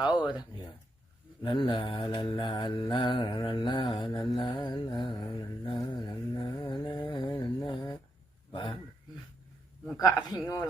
tahu dah. Ya. La la la la la la la la la la la la la la. Muka bingung